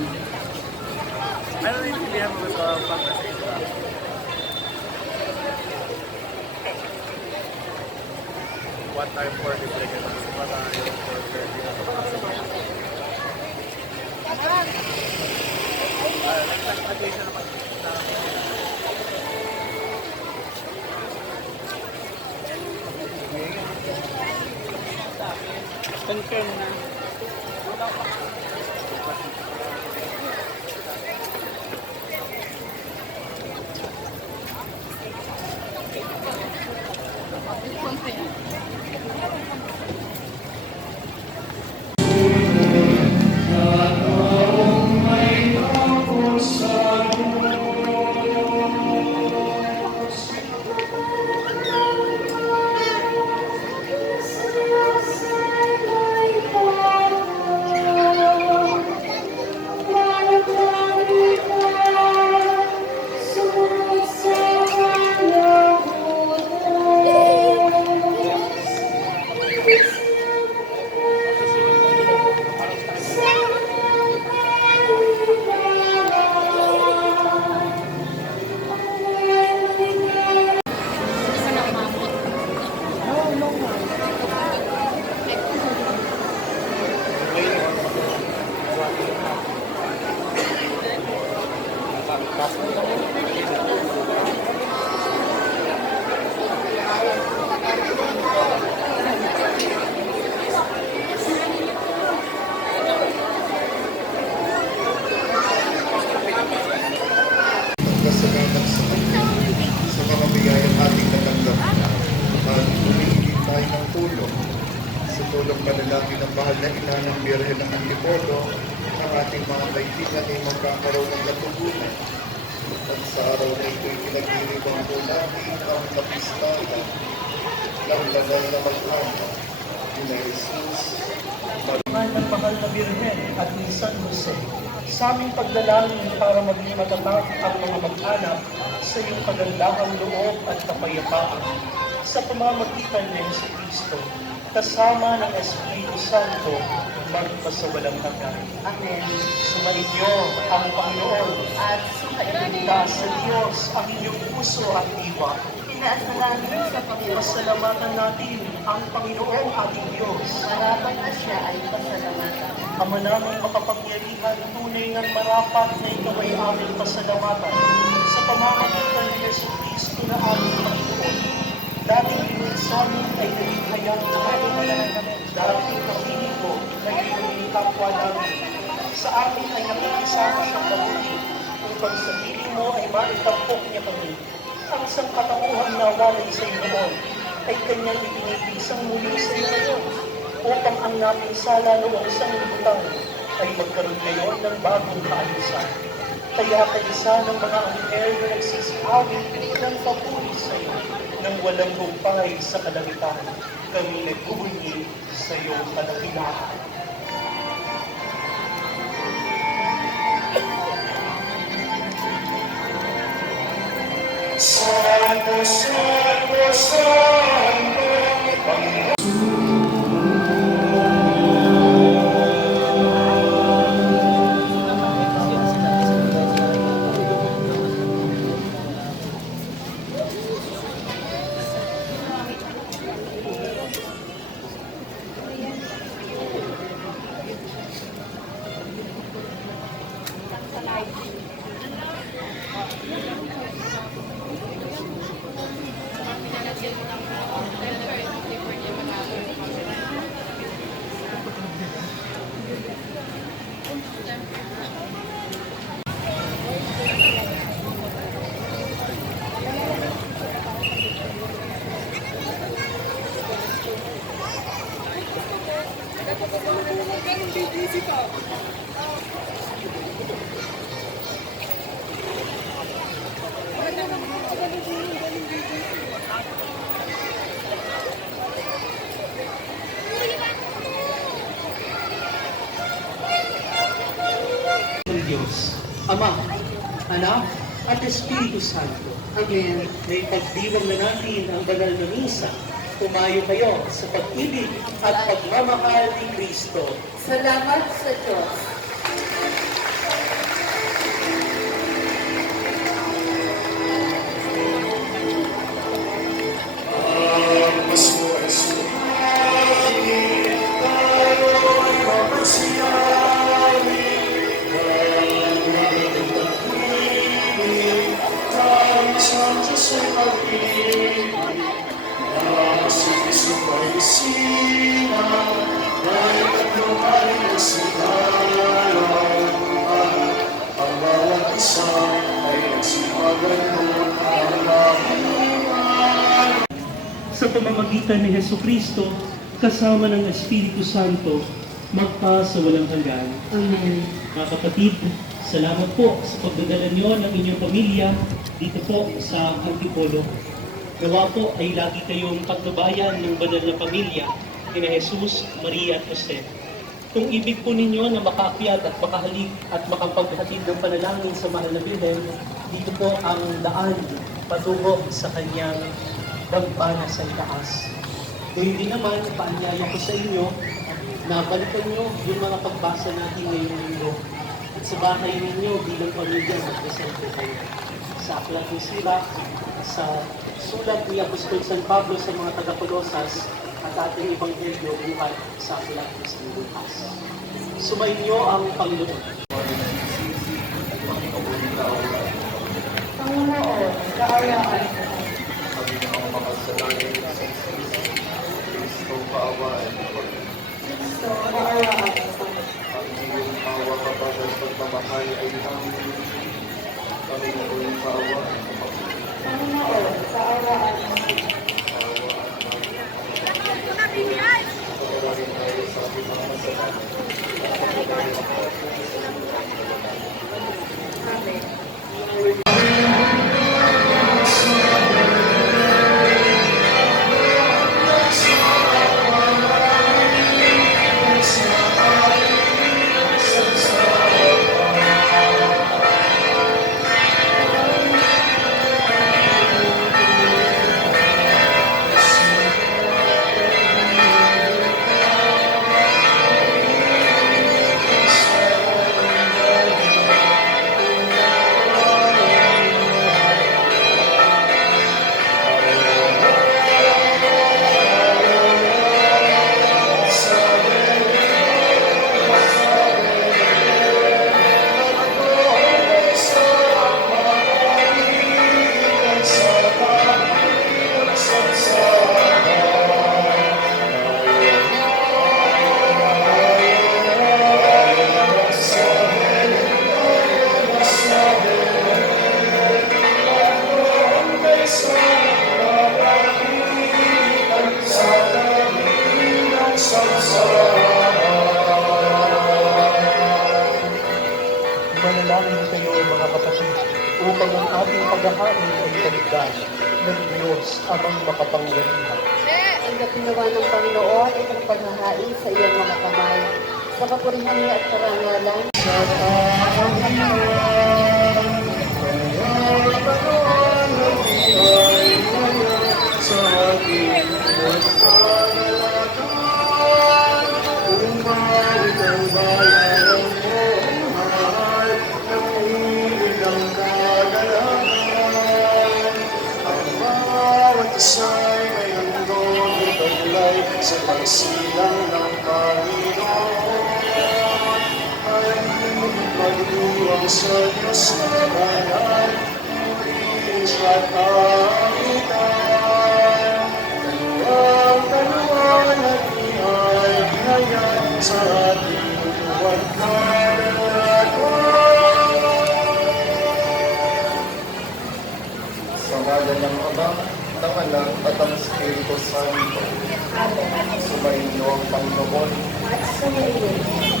Ano naintindihan mo sa fantasy ba? What time for the pregnancy? What time for pregnancy? Nag-vacation naman sa confirm na. Kasalanan sa mga bigayang ating natanggap at humihingi tayo ng tulong sa tulong panalangin ng mahal na ina ng Birhen ng Antipolo ang ating mga kaibigan ay magkakaroon ng katugunan. At sa araw na ito'y pinagdiriwang po natin ang kapistahan ng banal na mag-anak ni Jesus. Ng mahal na Birhen at ni San Jose, sa aming pagdalangin para maging matatag ang mga mag-anak sa iyong kagandahang loob at kapayapaan sa pamamagitan ng Jesucristo, kasama ng Espiritu Santo, magpasawalang hanggan. Amen. Sumainyo ang Panginoon At iligtas sa Diyos ang inyong puso at diwa. pinaasalan sa Panginoon, Pasalamatan natin ang Panginoong ating Diyos. marapat na siya ay pasalamatan. Ama namin makapangyarihan, tunay ng marapat na ikaw ay aming pasalamatan sa pamamagitan ni Jesucristo na aming Panginoon. Dating inuwi sa amin ay naging hayang dating kapiling ko na inuwi kapwa namin. Sa amin ay nakikisama siyang mabuti upang sa piling mo ay maitampok niya kami. Ang sangkatauhan na walay sa iyo noon ay kanyang ipinipisang muli sa iyo ngayon upang ang naming sala noong sanlibutan ay magkaroon ngayon ng bagong kaalisan. Kaya kaisa ng mga anghel na nagsisiawit ng papuri sa iyo nang walang humpay sa kalangitan, kami nagbubunyi sa iyong kadakilaan. Santo, Santo, Santo, Diyos, Ama, Anak, at Espiritu Santo. Amen. May pagdiwang na natin ang banal na misa. Tumayo kayo sa pag-ibig at pagmamahal ni Kristo. Salamat sa Diyos. sa pamamagitan ni Hesukristo, kasama ng Espiritu Santo, magpa sa walang hanggan. Amen. Mga kapatid, salamat po sa pagdadala niyo ng inyong pamilya dito po sa Antipolo. Nawa po ay lagi kayong patnubayan ng banal na pamilya ni Jesus, Maria at Jose. Kung ibig po ninyo na makaakyat at makahalik at makapaghatid ng panalangin sa mahal na Birhen, dito po ang daan patungo sa kanyang dambana sa itaas. Gayun din naman, paanyaya ko sa inyo na balikan nyo yung mga pagbasa natin ngayong linggo. At sa bahay ninyo bilang pamilya, magdasal po kayo. Sa aklat ni Sila, sa sulat ni Apostol San Pablo sa mga taga-Colosas, at ating Ebanghelyo buhat sa aklat ni San Lucas. Sumainyo ang Panginoon. Panginoon, kaawaan ko. Kami na ang makasalanan sa Kristo kaawaan mo. Kristo, kaawaan ko. Ang iyong awa kapag ang pagmamahal ay aming Panginoon kaawaan mo. Panginoon, kaawaan ko. Pagkararin tayo sa ating mga kasalanan. Amen. Manalangin kayo mga kapatid upang ang ating paghahain ay kaligtaan ng Diyos amang makapangyarihan. Ang ginawa ng Panginoon ay ang paghahain sa iyong mga kamay. Sa kapurihan niya at karangalan, sa pagsilang ng Panginoon ay magduwang sa Diyos na banal, pulis at kawitan. Kaluwang at ihay ngayon sa ating huwag sa ngalan ng Ama, ng Anak at ang Espiritu Santo. Amen. Sumainyo ang Panginoon. At sumayin.